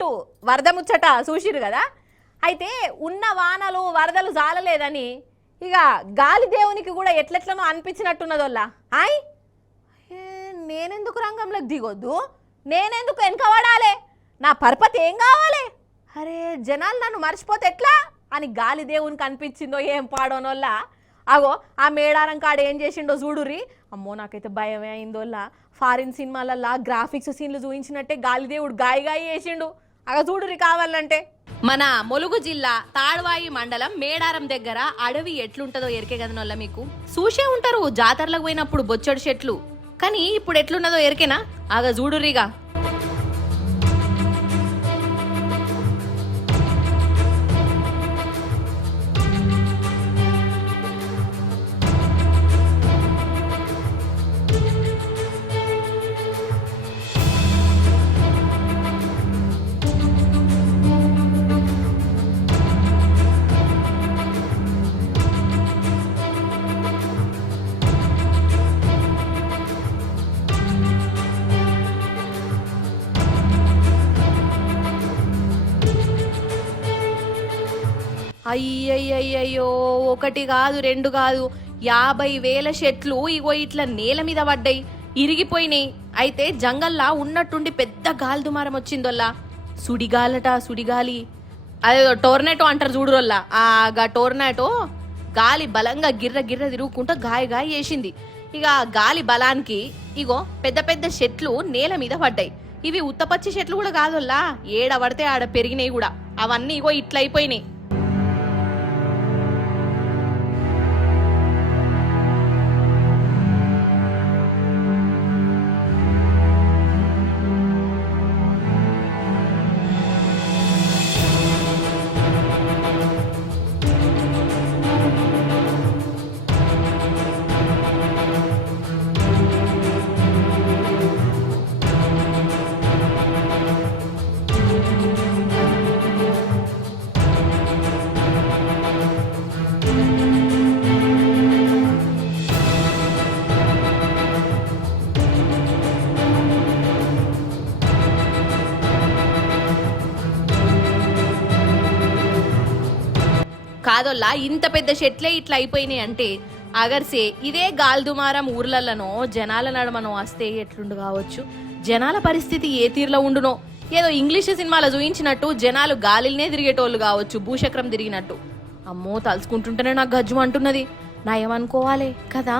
చెట్టు వరద ముచ్చట చూసిరు కదా. అయితే ఉన్న వానలు వరదలు జాలలేదని ఇక గాలి దేవునికి కూడా ఎట్లెట్లనో అనిపించినట్టున్నదోల్లా. ఆయ్ నేనెందుకు రంగంలోకి దిగొద్దు, నేనెందుకు వెనకబడాలి, నా పరపతి ఏం కావాలి, అరే జనాలు నన్ను మర్చిపోతే ఎట్లా అని గాలి దేవునికి అనిపించిందో ఏం పాడోనోళ్ళ. అగో ఆ మేడారం కాడ ఏం చేసిండో చూడుర్రి. అమ్మో నాకైతే భయమే అయిందోల్లా. ఫారిన్ సినిమాలల్లా గ్రాఫిక్స్ సీన్లు చూపించినట్టే గాలిదేవుడు గాయి చేసిండు. అగ చూడుర్రి కావాలంటే. మన ములుగు జిల్లా తాడ్వాయి మండలం మేడారం దగ్గర అడవి ఎట్లుంటదో ఎరికే కదనోళ్ళ మీకు. చూసే ఉంటారు జాతరలకు పోయినప్పుడు బొచ్చడు చెట్లు, కానీ ఇప్పుడు ఎట్లున్నదో ఎరికేనా? అగ చూడుర్రిగా. అయ్యయ్యయ్యో, ఒకటి కాదు రెండు కాదు 50,000 చెట్లు ఇగో ఇట్లా నేల మీద పడ్డాయి, ఇరిగిపోయినాయి. అయితే జంగల్లా ఉన్నట్టుండి పెద్ద గాలి దుమారం వచ్చిందోల్లా. సుడిగాలట సుడిగాలి, అదేదో టోర్నాటో అంటారు చూడురోల్లా. ఆ టోర్నాటో గాలి బలంగా గిర్ర గిర్ర తిరుగుకుంటా గాయ చేసింది. ఇక గాలి బలానికి ఇగో పెద్ద పెద్ద చెట్లు నేల మీద పడ్డాయి. ఇవి ఉత్తపచ్చి చెట్లు కూడా కాదోల్లా, ఏడ పడితే ఆడ పెరిగినాయి కూడా. అవన్నీ ఇగో ఇట్లా అయిపోయినాయి. కాదోల్లా, ఇంత పెద్ద చెట్లే ఇట్లా అయిపోయినాయి అంటే అగర్సే ఇదే గాల్దుమారం ఊర్లలోనో జనాల నడమనో వస్తే ఎట్లుండు కావచ్చు. జనాల పరిస్థితి ఏ తీరులో ఉండునో. ఏదో ఇంగ్లీష్ సినిమాలో చూయించినట్టు జనాలు గాలినే తిరిగేటోళ్ళు కావచ్చు, భూచక్రం తిరిగినట్టు. అమ్మో తలుచుకుంటుంటేనే నాకు గజ్జు అంటున్నది. నా ఏమనుకోవాలి కదా.